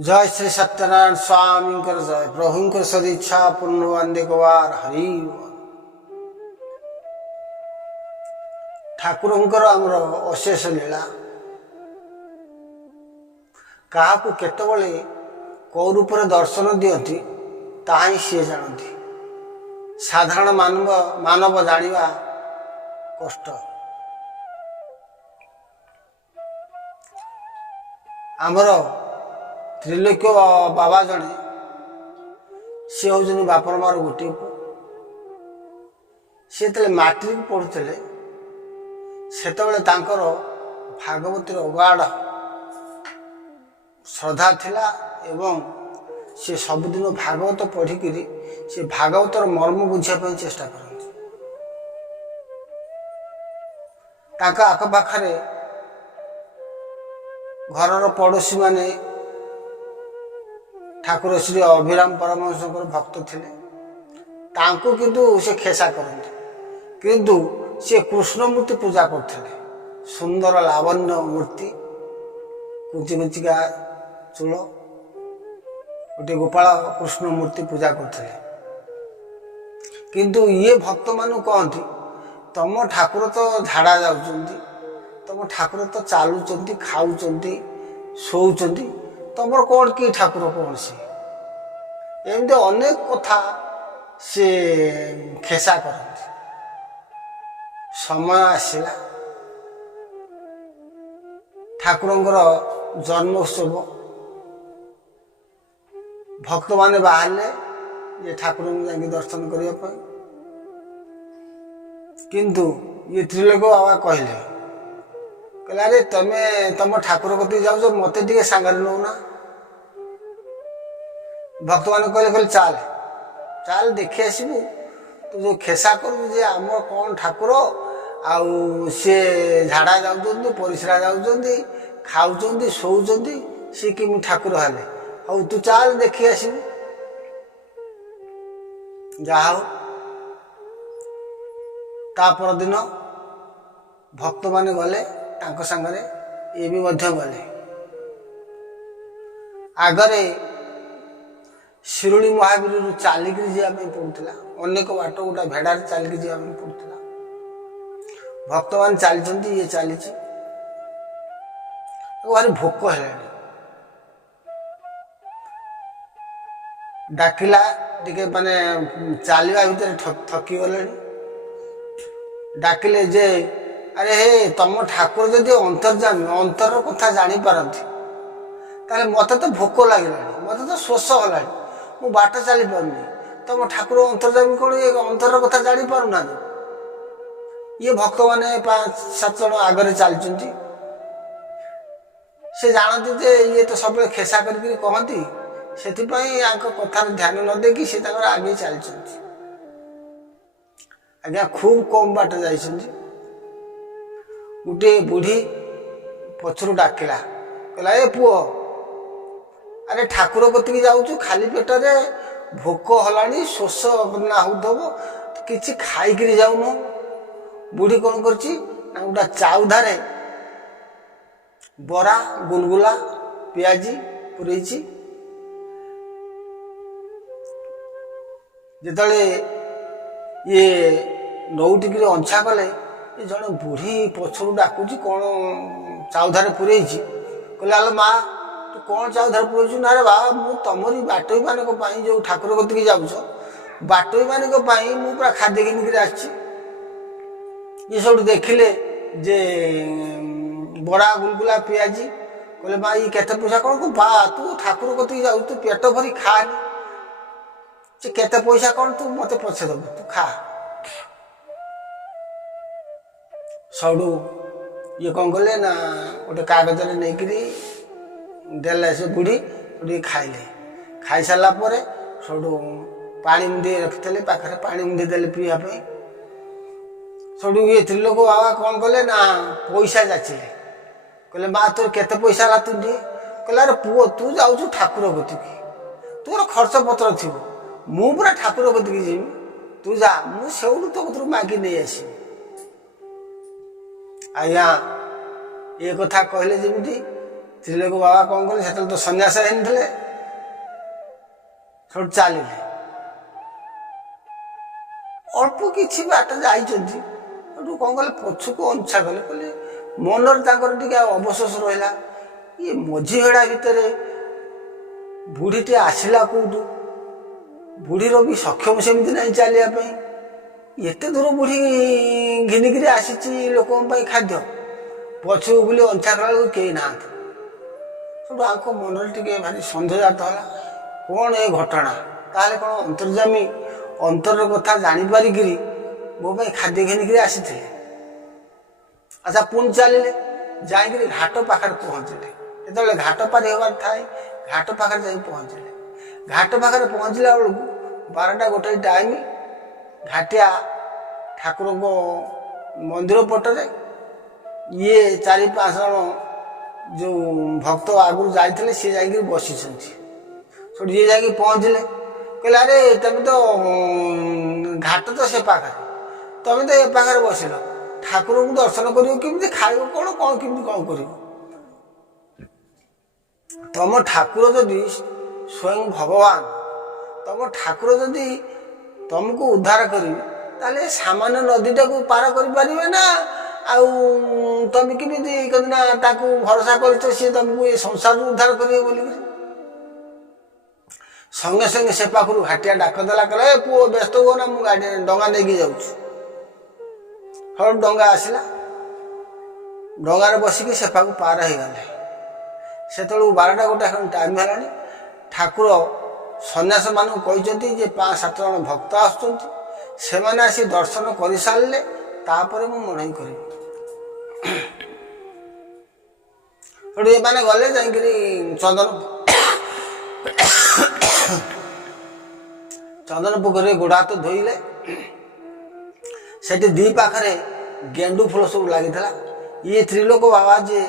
जय श्री सत्यनारायण स्वामी जय प्रभु सदिच्छा पूर्ण वंदे कुमार हरि ठाकुर आमर अशेष लीला क्या केतबले कौ रूप दर्शन दियंती ताही सी जानती साधारण मानव जानिबा कष्ट। आमर त्रिलोक्य बाबा जड़े सी हूँ बापर मार गोटे पुओ सी जो मैट्रिक पढ़ुते से भागवती अगाढ़ श्रद्धा थिला एवं सी सबुदिन भागवत पढ़िक सी भागवतर मर्म बुझापी चेष्टा करते। आखपाखे घर पड़ोशी माने ठाकुर श्री अभिराम परमहंस भक्त थिले तांको किंतु से खेसा करते किंतु से कृष्ण मूर्ति पूजा करते सुंदर लावण्य मूर्ति कुंची कुंचिका चूल गोटे गोपाल कृष्ण मूर्ति पूजा करते किंतु ये भक्त मानु कहती तम ठाकुर तो झाड़ा जाउचंती तम ठाकुर तो चालुचंती खाउचंती शोउचंती तमर कौन कि ठाकुर कौन सी एमती अनेक कथा से खेसा करती। समय आसला ठाकुरंकर जन्मोत्सव भक्त माने बाहरले ये ठाकुर जाकि दर्शन करने किंतु ये त्रिलोक बाबा कहले अरे तमे तम ठाकुर कति जाऊ मत टे सांगे नौना भक्त मान कहले चल चल देखी आसबू तू जो खेसा कर आम कौन ठाकुर आउ सी झाड़ा जाऊँ परिश्रा जाऊँ खाऊँ शोच सी कि ठाकुर हेले हऊ तू चल देखी आसबू जहा ता परदिन भक्त माने गले तांको संगरे ये भी मध्य गले आगरे शिरुणी महावीर चलिक जावाई पड़ूला अनेक बाट गोटा भेड़ार चलिक जावाई पड़ूला भक्त मान चली ये चली भारी भोक है डाकिला टिके माने चलवा भितर थकी गले डाकिले जे अरे हे तम ठाकुर जदि अंतर्जामी अंतर कथा जानी पारती ताले मत तो भोक लगे मत तो शोष है मु बाट चली पारनी तम ठाकुर अंतर्जामी कौन ये अंतर कथा जानी पारना ये भक्त माने 5-7 जन आगे चलती से जानती जे ये तो सब खेसा करके कहती से कथार ध्यान न देकी से आगे चलती आज्ञा खूब कम बाट जा गोटे बुढ़ी पछरू डाकिला कहला ए पुओ अरे ठाकुर कतिक जाऊँ खाली पेटरे भोक हलानी शोष ना होथब किसी खाई जाऊन बुढ़ी कौन करची गोटा चाउधारे बरा गुलगुला पियाजी पुरेची जिते ये नौटिक अंछा कले ये जड़े बुढ़ी पछरू डाकुची कौन चाउधारे पुरे कहले आलो माँ तू कौन चाउधारे पुरेचु ना रे बा मु तमरी बाटोई मान जो ठाकुर कतिक जाऊछ बाटोई मान पूरा खाद्य घिनिक आसी ये सब देखिले जे बड़ा गुलगुला पियाजी कहले माँ ये केते पैसा कौन बा तू ठाकुर कतिक जाऊ तू पेट भरी खानी से केते पैसा कौन तू मत पछे दबु तू खा सौडू ये कौन कले ना गोटे कागज नहीं देले से बुढ़ी बुढ़ी खाइले खाई सारा पर सौडू पानी मुंडे रखिते पाखे पानी मुंडे देले पीवाई सौडू ये त्रिलोक बाबा कौन कले ना पैसा जाचिले कहले माँ तोर केते पैसा ला तू दिए कहले अरे पुओ तू जाऊ ठाकुर कतिक तोर खर्च पत्र थी मु पूरा ठाकुर कतिक जी तू जा मुझे तो कतर मागी नहीं आस आज्ञा ये कथा कहले जमी ସ୍ତ୍ରୀଲୋକ ବାବା କ'ଣ କଲେ, ସେତେବେଳେ ତ ସନ୍ନ୍ୟାସ ହେଇନଥିଲେ, ସେଠୁ ଚାଲିଲେ। ଅଳ୍ପ କିଛି ବାଟ ଯାଇଛନ୍ତି, ସେଠୁ କ'ଣ କଲେ ପଛକୁ ଅଂଛା କଲେ। କହିଲେ ମନରେ ତାଙ୍କର ଟିକେ ଆଉ ଅବଶୋଷ ରହିଲା, ଇଏ ମଝି ଭେଡ଼ା ଭିତରେ ବୁଢ଼ୀଟି ଆସିଲା କେଉଁଠୁ? ବୁଢ଼ୀର ବି ସକ୍ଷମ ସେମିତି ନାହିଁ ଚାଲିବା ପାଇଁ। ଏତେ ଦୂର ବୁଢ଼ୀ ଘିନିକିରି ଆସିଛି ଲୋକଙ୍କ ପାଇଁ ଖାଦ୍ୟ, ପଛକୁ ବୁଲି ଅଂଛା କଲା ବେଳକୁ କେହି ନାହାନ୍ତି। ସେଠୁ ଆଙ୍କ ମନରେ ଟିକେ ଭାରି ସନ୍ଦେହଜାତ ହେଲା, କ'ଣ ଏ ଘଟଣା? ତାହେଲେ କ'ଣ ଅନ୍ତର୍ଯାମୀ ଅନ୍ତରର କଥା ଜାଣିପାରିକିରି ମୋ ପାଇଁ ଖାଦ୍ୟ ଘିନିକିରି ଆସିଥିଲେ। ଆଚ୍ଛା, ପୁଣି ଚାଲିଲେ, ଯାଇକିରି ଘାଟ ପାଖରେ ପହଞ୍ଚିଲେ। ଯେତେବେଳେ ଘାଟ ପାରି ହେବାର ଥାଏ, ଘାଟ ପାଖରେ ଯାଇ ପହଞ୍ଚିଲେ। ଘାଟ ପାଖରେ ପହଞ୍ଚିଲା ବେଳକୁ 12ଟା ଗୋଟାଏ ଟାଇମ୍। ଘାଟିଆ ଠାକୁରଙ୍କ ମନ୍ଦିର ପଟରେ ଇଏ 4-5 ଜଣ ଯେଉଁ ଭକ୍ତ ଆଗରୁ ଯାଇଥିଲେ ସିଏ ଯାଇକିରି ବସିଛନ୍ତି। ସେଠୁ ଇଏ ଯାଇକି ପହଞ୍ଚିଲେ, କହିଲେ ଆରେ ତମେ ତ ଘାଟ ତ ସେ ପାଖରେ, ତମେ ତ ଏ ପାଖରେ ବସିଲ, ଠାକୁରଙ୍କୁ ଦର୍ଶନ କରିବ କେମିତି? ଖାଇବ କ'ଣ କେମିତି କ'ଣ କରିବ? ତମ ଠାକୁର ଯଦି ସ୍ୱୟଂ ଭଗବାନ, ତମ ଠାକୁର ଯଦି ତମକୁ ଉଦ୍ଧାର କରିବେ, ତାହେଲେ ସାମାନ୍ୟ ନଦୀଟାକୁ ପାର କରିପାରିବେ ନା? ଆଉ ତମେ କେମିତି ନା ତାକୁ ଭରସା କରିଛ ସିଏ ତମକୁ ଏ ସଂସାରରୁ ଉଦ୍ଧାର କରିବେ ବୋଲିକିରି? ସଙ୍ଗେ ସଙ୍ଗେ ସେ ପାଖରୁ ଘାଟିଆ ଡାକ ଦେଲା, କହିଲା ଏ ପୁଅ ବ୍ୟସ୍ତ ହୁଅ ନା, ମୁଁ ଡଙ୍ଗା ନେଇକି ଯାଉଛି। ହଉ, ଡଙ୍ଗା ଆସିଲା, ଡଙ୍ଗାରେ ବସିକି ସେ ପାଖକୁ ପାର ହେଇଗଲେ। ସେତେବେଳକୁ 12ଟା ଗୋଟାଏ ଟାଇମ୍ ହେଲାଣି। ଠାକୁର ସନ୍ନ୍ୟାସ ମାନଙ୍କୁ କହିଛନ୍ତି ଯେ 5-7 ଜଣ ଭକ୍ତ ଆସୁଛନ୍ତି, ସେମାନେ ଆସି ଦର୍ଶନ କରିସାରିଲେ ତାପରେ ମୁଁ ମଣେଇ କରିବି। ସେଠୁ ଏମାନେ ଗଲେ, ଯାଇକିରି ଚନ୍ଦନ ପୋଖରୀରେ ଗୋଡ଼ ହାତ ଧୋଇଲେ। ସେଠି 2 ପାଖରେ ଗେଣ୍ଡୁ ଫୁଲ ସବୁ ଲାଗିଥିଲା। ଇଏ ତ୍ରିଲୋକ ବାବା ଯିଏ,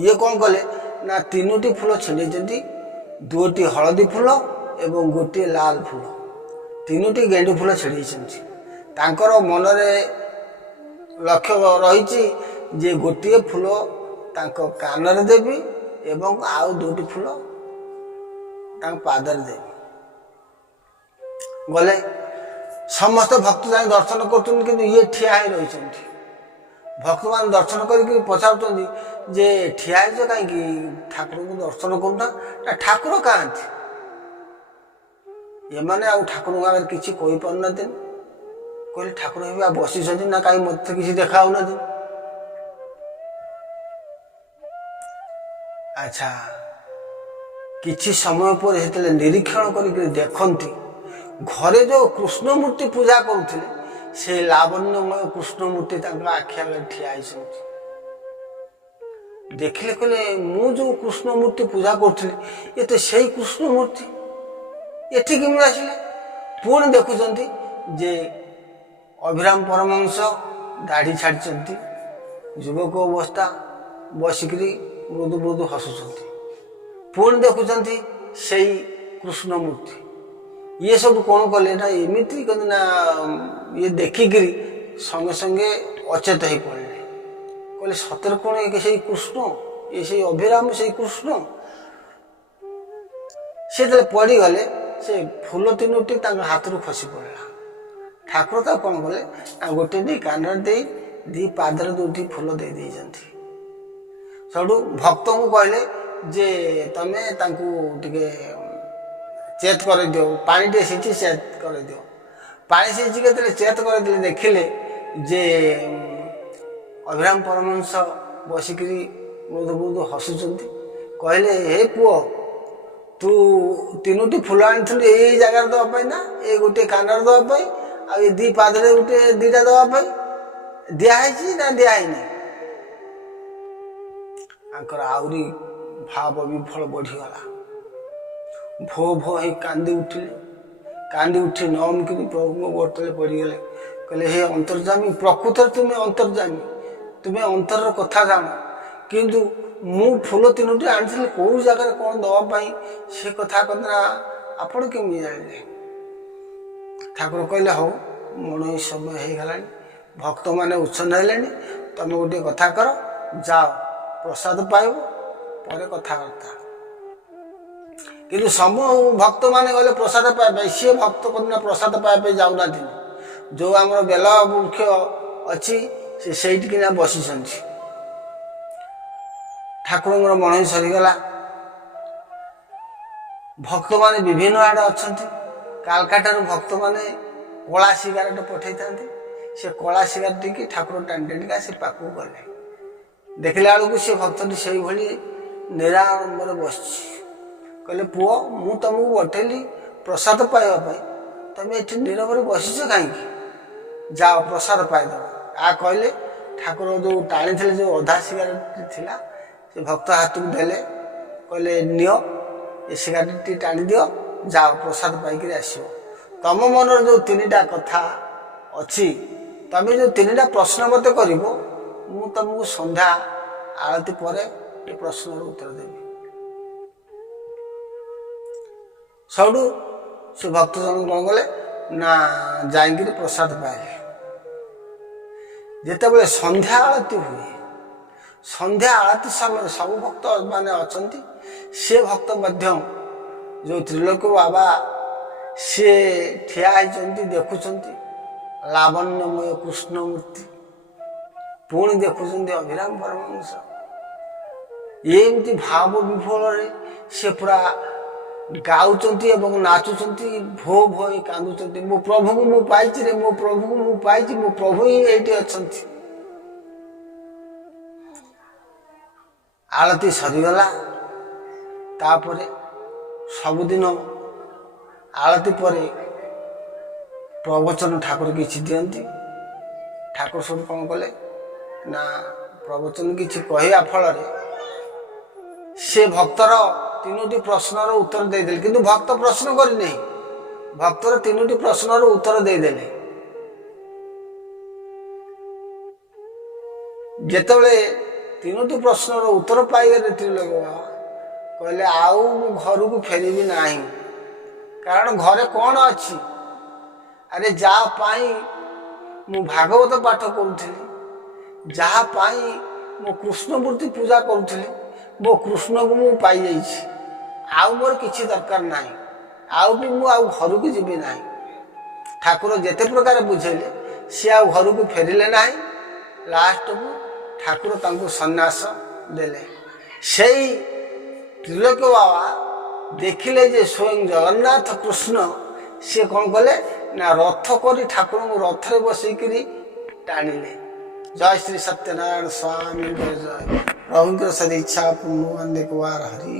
ଇଏ କ'ଣ କଲେ ନା 3ଟି ଫୁଲ ଛିଣ୍ଡେଇଛନ୍ତି, 2ଟି ହଳଦୀ ଫୁଲ ଏବଂ 1ଟିଏ ଲାଲ ଫୁଲ, 3ଟି ଗେଣ୍ଡୁ ଫୁଲ ଛିଣ୍ଡେଇଛନ୍ତି। ତାଙ୍କର ମନରେ ଲକ୍ଷ୍ୟ ରହିଛି ଯେ 1ଟିଏ ଫୁଲ ତାଙ୍କ କାନରେ ଦେବି ଏବଂ ଆଉ 2ଟି ଫୁଲ ତାଙ୍କ ପାଦରେ ଦେବି। ଗଲେ, ସମସ୍ତ ଭକ୍ତ ଯାଇ ଦର୍ଶନ କରୁଛନ୍ତି, କିନ୍ତୁ ଇଏ ଠିଆ ହେଇ ରହିଛନ୍ତି। ଭକ୍ତମାନେ ଦର୍ଶନ କରିକି ପଚାରୁଛନ୍ତି ଯେ ଠିଆ ହେଇଛ କାହିଁକି, ଠାକୁରଙ୍କୁ ଦର୍ଶନ କରୁନା? ନା ଠାକୁର କାହାନ୍ତି? ଏମାନେ ଆଉ ଠାକୁରଙ୍କ ଆଗରେ କିଛି କହିପାରୁନାହାନ୍ତି। କହିଲେ ଠାକୁର ଏବେ ବସିଛନ୍ତି ନା, କାହିଁ ମୋତେ କିଛି ଦେଖା ହଉନାହାନ୍ତି। ଆଚ୍ଛା, କିଛି ସମୟ ପରେ ଯେତେବେଳେ ନିରୀକ୍ଷଣ କରିକି ଦେଖନ୍ତି, ଘରେ ଯେଉଁ କୃଷ୍ଣ ମୂର୍ତ୍ତି ପୂଜା କରୁଥିଲେ, ସେ ଲାବଣ୍ୟମୟ କୃଷ୍ଣ ମୂର୍ତ୍ତି ତାଙ୍କ ଆଖି ଆଗରେ ଠିଆ ହେଇଛନ୍ତି। ଦେଖିଲେ, କହିଲେ ମୁଁ ଯେଉଁ କୃଷ୍ଣ ମୂର୍ତ୍ତି ପୂଜା କରୁଥିଲି, ଏ ତ ସେଇ କୃଷ୍ଣ ମୂର୍ତ୍ତି, ଏଠି କେମିତି ଆସିଲେ? ପୁଣି ଦେଖୁଛନ୍ତି ଯେ ଅଭିରାମ ପରମହଂସ ଦାଢ଼ି ଛାଡ଼ିଛନ୍ତି, ଯୁବକ ଅବସ୍ଥା, ବସିକିରି ମୃଦୁ ମୃଦୁ ହସୁଛନ୍ତି। ପୁଣି ଦେଖୁଛନ୍ତି ସେଇ କୃଷ୍ଣ ମୂର୍ତ୍ତି। ଇଏ ସବୁ କ'ଣ କଲେ ନା, ଏମିତି ନା ଇଏ ଦେଖିକିରି ସଙ୍ଗେ ସଙ୍ଗେ ଅଚେତ ହେଇ ପଡ଼ିଲେ। କହିଲେ ସତରେ କ'ଣ ଏ ସେଇ କୃଷ୍ଣ, ଏ ସେଇ ଅଭିରାମ, ସେଇ କୃଷ୍ଣ? ସେ ଯେତେବେଳେ ପଡ଼ିଗଲେ, ସେ ଫୁଲ 3ଟି ତାଙ୍କ ହାତରୁ ଖସି ପଡ଼ିଲା। ଠାକୁର ତାକୁ କ'ଣ କଲେ ନା, 1 ଦେଇ କାନରେ ଦେଇ 2 ପାଦରେ 2ଟି ଫୁଲ ଦେଇ ଦେଇଛନ୍ତି। ସେଠୁ ଭକ୍ତଙ୍କୁ କହିଲେ ଯେ ତମେ ତାଙ୍କୁ ଟିକେ ଚେତ କରିଦିଅ, ପାଣି ଟିକେ ସିଞ୍ଚି ଚେତ କରିଦିଅ। ପାଣି ସିଞ୍ଚି କେତେବେଳେ ଚେତ କରିଦେଲେ, ଦେଖିଲେ ଯେ ଅଭିରାମ ପରମହଂସ ବସିକିରି ମୃଦୁ ମୃଦୁ ହସୁଛନ୍ତି। କହିଲେ ହେ ପୁଅ, ତୁ 3ଟି ଫୁଲ ଆଣିଥିଲୁ ଏଇ ଜାଗାରେ ଦେବା ପାଇଁ ନା, ଏଇ 1 କାନରେ ଦେବା ପାଇଁ, ଆଉ ଏ 2 ପାଦରେ 2ଟା ଦେବା ପାଇଁ? ଦିଆହେଇଛି ନା ଦିଆହେଇନି? ତାଙ୍କର ଆହୁରି ଭାବ ବିଫଳ ବଢ଼ିଗଲା। ଭୋ ଭୋ ହେଇ କାନ୍ଦି ଉଠିଲେ। କାନ୍ଦି ଉଠି ନମକିନି ପ୍ରଭୁଙ୍କ ଗୋଡ଼ ତଳେ ପଡ଼ିଗଲେ। କହିଲେ ହେ ଅନ୍ତର୍ଯାମୀ, ପ୍ରକୃତରେ ତୁମେ ଅନ୍ତର୍ଯାମୀ, ତୁମେ ଅନ୍ତରର କଥା ଜାଣ, କିନ୍ତୁ ମୁଁ ଫୁଲ 3ଟି ଆଣିଥିଲି କେଉଁ ଜାଗାରେ କ'ଣ ଦେବା ପାଇଁ, ସେ କଥା ଆପଣ କେମିତି ଜାଣିଲେ? ଠାକୁର କହିଲେ ହଉ, ମଣୋଇ ସମୟ ହେଇଗଲାଣି, ଭକ୍ତମାନେ ଉଚ୍ଛନ୍ନ ହେଲେଣି, ତମେ ଗୋଟିଏ କଥା କର, ଯାଅ ପ୍ରସାଦ ପାଇବ, ପରେ କଥାବାର୍ତ୍ତା। କିନ୍ତୁ ସବୁ ଭକ୍ତମାନେ ଗଲେ ପ୍ରସାଦ ପାଇବା ପାଇଁ, ସିଏ ଭକ୍ତ କନ୍ୟା ପ୍ରସାଦ ପାଇବା ପାଇଁ ଯାଉନାହାନ୍ତି। ଯେଉଁ ଆମର ବେଲ ବୃକ୍ଷ ଅଛି ସେ ସେଇଠିକିନା ବସିଛନ୍ତି। ଠାକୁରଙ୍କର ମଣଇ ସରିଗଲା। ଭକ୍ତମାନେ ବିଭିନ୍ନ ଆଡ଼େ ଅଛନ୍ତି। କାଲକାଟାରୁ ଭକ୍ତମାନେ କଳା ସିଗାରେଟ ପଠାଇଥାନ୍ତି। ସେ କଳା ସିଗାରେଟଟିକି ଠାକୁର ଟାଣି ଟାଣିକା ସେ ପାଖକୁ ଗଲେ। ଦେଖିଲା ବେଳକୁ ସେ ଭକ୍ତଟି ସେଇଭଳି ନିରାଡ଼ମ୍ବରରେ ବସିଛି। କହିଲେ, ପୁଅ, ମୁଁ ତମକୁ ପଠେଇଲି ପ୍ରସାଦ ପାଇବା ପାଇଁ, ତମେ ଏଠି ନୀରବରେ ବସିଛ କାହିଁକି? ଯାଅ ପ୍ରସାଦ ପାଇଦେବ। କହିଲେ ଠାକୁର ଯେଉଁ ଟାଣିଥିଲେ, ଯେଉଁ ଅଧା ସିଗାରେଟଟି ଥିଲା, ସେ ଭକ୍ତ ହାତକୁ ଦେଲେ। କହିଲେ, ନିଅ ଏ ସିଗାରେଟଟି ଟାଣି ଦିଅ, ଯାଅ ପ୍ରସାଦ ପାଇକିରି ଆସିବ। ତମ ମନରେ ଯେଉଁ 3ଟା କଥା ଅଛି, ତମେ ଯେଉଁ 3ଟା ପ୍ରଶ୍ନ ମୋତେ କରିବ, ମୁଁ ତମକୁ ସନ୍ଧ୍ୟା ଆଳତି ପରେ ଏ ପ୍ରଶ୍ନର ଉତ୍ତର ଦେବି। ସବୁଠୁ ସେ ଭକ୍ତ ଜଣ କ'ଣ କଲେ ନା ଯାଇକିରି ପ୍ରସାଦ ପାଇଲେ। ଯେତେବେଳେ ସନ୍ଧ୍ୟା ଆଳତି ହୁଏ, ସନ୍ଧ୍ୟା ଆଳତି ସମୟରେ ସବୁ ଭକ୍ତ ମାନେ ଅଛନ୍ତି। ସେ ଭକ୍ତ ମଧ୍ୟ ଯେଉଁ ତ୍ରିଲୋକ ବାବା ସିଏ ଠିଆ ହେଇଛନ୍ତି, ଦେଖୁଛନ୍ତି ଲାବଣ୍ୟମୟ କୃଷ୍ଣ ମୂର୍ତ୍ତି, ପୁଣି ଦେଖୁଛନ୍ତି ଅଭିରାମ ପରମହଂସ। ଏମିତି ଭାବ ବିଫଳରେ ସେ ପୁରା ଗାଉଛନ୍ତି ଏବଂ ନାଚୁଛନ୍ତି, ଭୋ ଭୋ କାନ୍ଦୁଛନ୍ତି। ମୋ ପ୍ରଭୁଙ୍କୁ ମୁଁ ପାଇଛି ରେ, ମୋ ପ୍ରଭୁଙ୍କୁ ମୁଁ ପାଇଛି, ମୋ ପ୍ରଭୁ ହିଁ ଏଇଠି ଅଛନ୍ତି। ଆଳତି ସରିଗଲା। ତାପରେ ସବୁଦିନ ଆଳତି ପରେ ପ୍ରବଚନ ଠାକୁର କିଛି ଦିଅନ୍ତି। ଠାକୁର ସବୁ କ'ଣ କଲେ ନା ପ୍ରବଚନ କିଛି କହିବା ଫଳରେ ସେ ଭକ୍ତର 3ଟି ପ୍ରଶ୍ନର ଉତ୍ତର ଦେଇଦେଲେ। କିନ୍ତୁ ଭକ୍ତ ପ୍ରଶ୍ନ କରିନାହିଁ, ଭକ୍ତର 3ଟି ପ୍ରଶ୍ନର ଉତ୍ତର ଦେଇଦେଲେ। ଯେତେବେଳେ 3ଟି ପ୍ରଶ୍ନର ଉତ୍ତର ପାଇଗଲେ ତ୍ରିଲୋକ ବାବା, କହିଲେ ଆଉ ମୁଁ ଘରକୁ ଫେରିବି ନାହିଁ। କାରଣ ଘରେ କ'ଣ ଅଛି? ଆରେ ଯାହା ପାଇଁ ମୁଁ ଭାଗବତ ପାଠ କରୁଥିଲି, ଯାହା ପାଇଁ ମୁଁ କୃଷ୍ଣ ମୂର୍ତ୍ତି ପୂଜା କରୁଥିଲି, ମୋ କୃଷ୍ଣକୁ ମୁଁ ପାଇଯାଇଛି। ଆଉ ମୋର କିଛି ଦରକାର ନାହିଁ। ଆଉ ବି ମୁଁ ଆଉ ଘରକୁ ଯିବି ନାହିଁ। ଠାକୁର ଯେତେ ପ୍ରକାର ବୁଝେଇଲେ ସିଏ ଆଉ ଘରକୁ ଫେରିଲେ ନାହିଁ। ଲାଷ୍ଟକୁ ଠାକୁର ତାଙ୍କୁ ସନ୍ନ୍ୟାସ ଦେଲେ। ସେଇ ତ୍ରିଲୋକ ବାବା ଦେଖିଲେ ଯେ ସ୍ୱୟଂ ଜଗନ୍ନାଥ କୃଷ୍ଣ ସିଏ କ'ଣ କଲେ ନା ରଥ କରି ଠାକୁରଙ୍କୁ ରଥରେ ବସେଇକିରି ଟାଣିଲେ। ଜୟ ଶ୍ରୀ ସତ୍ୟନାରାୟଣ ସ୍ୱାମୀଙ୍କର ଜୟ। ପ୍ରଭୁଙ୍କର ସଦିଚ୍ଛା ପୂର୍ଣ୍ଣ ବନ୍ଦେ କୁମାର ହରି।